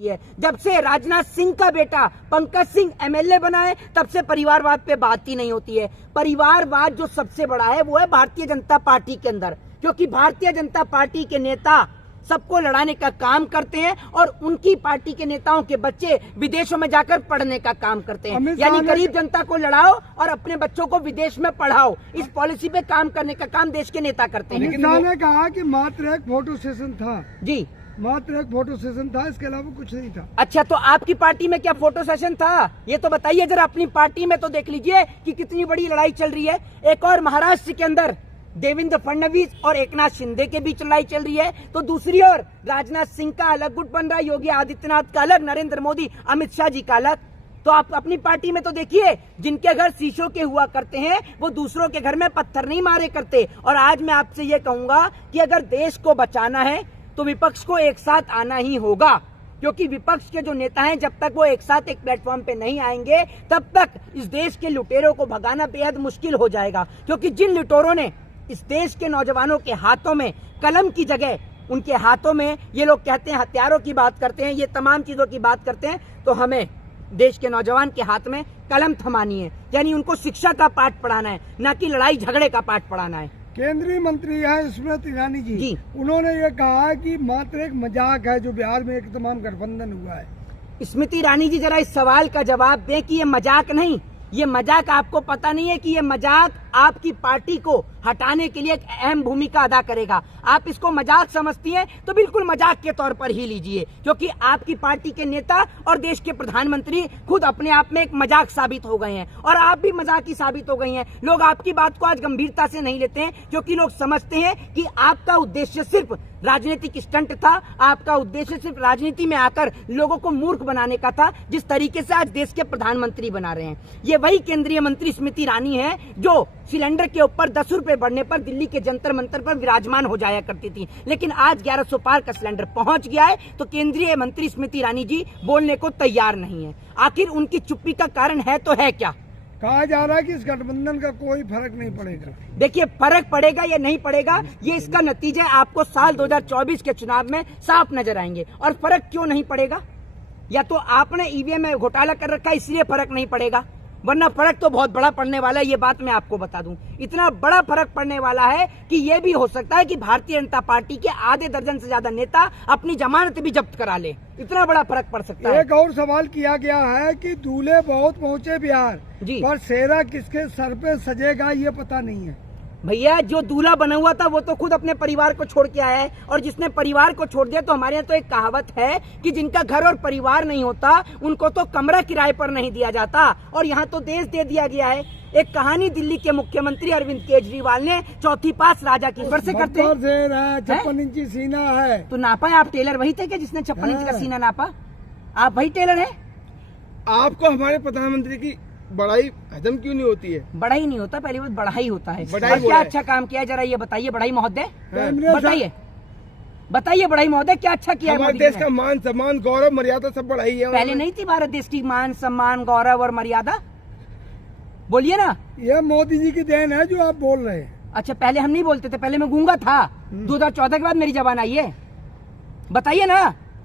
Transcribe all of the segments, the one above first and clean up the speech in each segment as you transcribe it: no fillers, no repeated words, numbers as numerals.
है। जब से राजनाथ सिंह का बेटा पंकज सिंह एमएलए बना है तब से परिवारवाद पे बात ही नहीं होती है। परिवारवाद जो सबसे बड़ा है वो है भारतीय जनता पार्टी के अंदर, क्योंकि भारतीय जनता पार्टी के नेता सबको लड़ाने का काम करते हैं और उनकी पार्टी के नेताओं के बच्चे विदेशों में जाकर पढ़ने का काम करते हैं। यानी गरीब जनता को लड़ाओ और अपने बच्चों को विदेश में पढ़ाओ, इस पॉलिसी पे काम करने का काम देश के नेता करते हैं। अमित शाह ने कहा कि मात्र एक फोटो सेशन था, जी मात्र एक फोटो सेशन था, इसके अलावा कुछ नहीं था। अच्छा, तो आपकी पार्टी में क्या फोटो सेशन था? ये तो बताइए जरा। अपनी पार्टी में तो देख लीजिए कि कितनी बड़ी लड़ाई चल रही है। एक और महाराष्ट्र के अंदर देवेंद्र फडणवीस और एकनाथ शिंदे के बीच लड़ाई चल रही है, तो दूसरी ओर राजनाथ सिंह का अलग गुट बन रहा है, योगी आदित्यनाथ का अलग, नरेंद्र मोदी अमित शाह जी का अलग। तो आप अपनी पार्टी में तो देखिए, जिनके घर शीशों के हुआ करते हैं वो दूसरों के घर में पत्थर नहीं मारे करते। और आज मैं आपसे ये कहूंगा कि अगर देश को बचाना है तो विपक्ष को एक साथ आना ही होगा, क्योंकि विपक्ष के जो नेता हैं जब तक वो एक साथ एक प्लेटफॉर्म पे नहीं आएंगे तब तक इस देश के लुटेरों को भगाना बेहद मुश्किल हो जाएगा। क्योंकि जिन लुटेरों ने इस देश के नौजवानों के हाथों में कलम की जगह उनके हाथों में, ये लोग कहते हैं हथियारों की बात करते हैं, ये तमाम चीजों की बात करते हैं, तो हमें देश के नौजवान के हाथ में कलम थमानी है, यानी उनको शिक्षा का पाठ पढ़ाना है, न कि लड़ाई झगड़े का पाठ पढ़ाना है। केंद्रीय मंत्री है स्मृति ईरानी जी, उन्होंने ये कहा कि मात्र एक मजाक है जो बिहार में एक तमाम गठबंधन हुआ है। स्मृति ईरानी जी जरा इस सवाल का जवाब दें कि ये मजाक नहीं, ये मजाक आपको पता नहीं है कि ये मजाक आपकी पार्टी को हटाने के लिए एक अहम भूमिका अदा करेगा। आप इसको मजाक समझती हैं तो बिल्कुल मजाक के तौर पर ही लीजिए, क्योंकि आपकी पार्टी के नेता और देश के प्रधानमंत्री खुद अपने आप में एक मजाक साबित हो गए हैं और आप भी मजाक ही साबित हो गई हैं। लोग आपकी बात को आज गंभीरता से नहीं लेते हैं, क्योंकि लोग समझते हैं कि आपका उद्देश्य सिर्फ राजनीतिक स्टंट था, आपका उद्देश्य सिर्फ राजनीति में आकर लोगों को मूर्ख बनाने का था, जिस तरीके से आज देश के प्रधानमंत्री बना रहे हैं। ये वही केंद्रीय मंत्री स्मृति ईरानी है जो सिलेंडर के ऊपर 10 रुपए बढ़ने पर दिल्ली के जंतर मंतर पर विराजमान हो जाया करती थी, लेकिन आज 1100 पार का सिलेंडर पहुंच गया है तो केंद्रीय मंत्री स्मृति ईरानी जी बोलने को तैयार नहीं है। आखिर उनकी चुप्पी का कारण है तो है क्या? कहा जा रहा है कि इस गठबंधन का कोई फर्क नहीं पड़ेगा। देखिए, फर्क पड़ेगा या नहीं पड़ेगा ये इसका नतीजा आपको साल 2024 के चुनाव में साफ नजर आएंगे। और फर्क क्यों नहीं पड़ेगा? या तो आपने ईवीएम में घोटाला कर रखा है इसलिए फर्क नहीं पड़ेगा, वरना फर्क तो बहुत बड़ा पड़ने वाला है। ये बात मैं आपको बता दूं, इतना बड़ा फर्क पड़ने वाला है कि ये भी हो सकता है कि भारतीय जनता पार्टी के आधे दर्जन से ज्यादा नेता अपनी जमानत भी जब्त करा ले। इतना बड़ा फर्क पड़ सकता है। एक और सवाल किया गया है कि दूल्हे बहुत पहुंचे बिहार जी, पर सेहरा किसके सर पे सजेगा ये पता नहीं है। भैया जो दूल्हा बना हुआ था वो तो खुद अपने परिवार को छोड़ के आया है, और जिसने परिवार को छोड़ दिया, तो हमारे यहाँ तो एक कहावत है कि जिनका घर और परिवार नहीं होता उनको तो कमरा किराए पर नहीं दिया जाता, और यहाँ तो देश दे दिया गया है। एक कहानी दिल्ली के मुख्यमंत्री अरविंद केजरीवाल ने चौथी पास राजा की से करते हैं 56 इंची सीना है। तो नापा है? आप टेलर वही थे क्या जिसने 56 इंच का सीना नापा? आप वही टेलर है? आपको हमारे प्रधानमंत्री की बड़ाई हजम क्यों नहीं होती है? बढ़ाई नहीं होता, पहली बात बढ़ाई होता है। बढ़ाई और क्या अच्छा काम किया है जरा ये बताइए बढ़ाई महोदय, बताइए बताइए बढ़ाई महोदय क्या अच्छा किया है? हमारे देश का मान सम्मान गौरव मर्यादा सब बढ़ाई है। पहले नहीं थी भारत देश की मान सम्मान गौरव और मर्यादा? बोलिए ना। ये मोदी जी की देन है जो आप बोल रहे हैं। अच्छा, पहले हम नहीं बोलते थे, पहले मैं गूंगा था। 2014 के बाद मेरी जबान आई है, बताइए ना।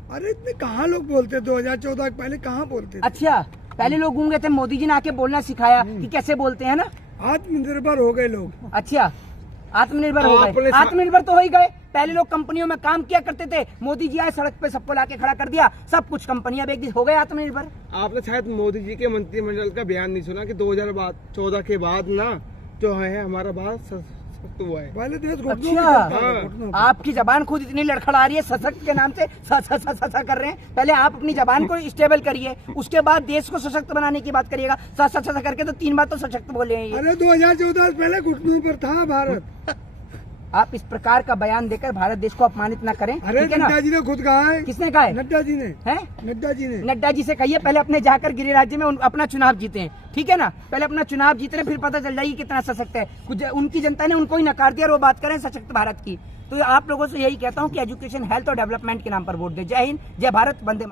अरे इतने कहाँ लोग बोलते, 2014 के पहले कहाँ बोलते थे? अच्छा, पहले लोग गूंगे थे, मोदी जी ने आके बोलना सिखाया कि कैसे बोलते हैं ना। आत्मनिर्भर हो गए लोग। अच्छा, आत्मनिर्भर हो गए। आत्मनिर्भर तो हो ही गए। पहले लोग कंपनियों में काम किया करते थे, मोदी जी आए सड़क पे सबको लाके खड़ा कर दिया, सब कुछ कंपनियां बेच दी, हो गए आत्मनिर्भर। आपने शायद मोदी जी के मंत्रिमंडल का बयान नहीं सुना कि 2014 के बाद ना जो है हमारा भारत सशक्त हुआ है। पहले देश अच्छा, आपकी जबान खुद इतनी लड़खड़ा रही है, सशक्त के नाम से सा कर रहे हैं। पहले आप अपनी जबान को स्टेबल करिए, उसके बाद देश को सशक्त बनाने की बात करिएगा। सा करके तो 3 बार तो सशक्त बोले हैं। अरे 2014 से पहले घुटनों पर था भारत। आप इस प्रकार का बयान देकर भारत देश को अपमानित न करें। अरे नड्डा जी ने खुद कहा है। किसने कहा है? नड्डा जी ने। हैं? नड्डा जी ने। नड्डा जी से कहिए पहले अपने जाकर गृह राज्य में अपना चुनाव जीते हैं, ठीक है ना। पहले अपना चुनाव जीते हैं, फिर पता चल जाएगी कितना सशक्त है। उनकी जनता ने उनको ही नकार दिया और वो बात करें सशक्त भारत की। तो आप लोगों से यही कहता हूँ कि एजुकेशन हेल्थ और डेवलपमेंट के नाम पर वोट दे। जय हिंद, जय भारत, वंदे।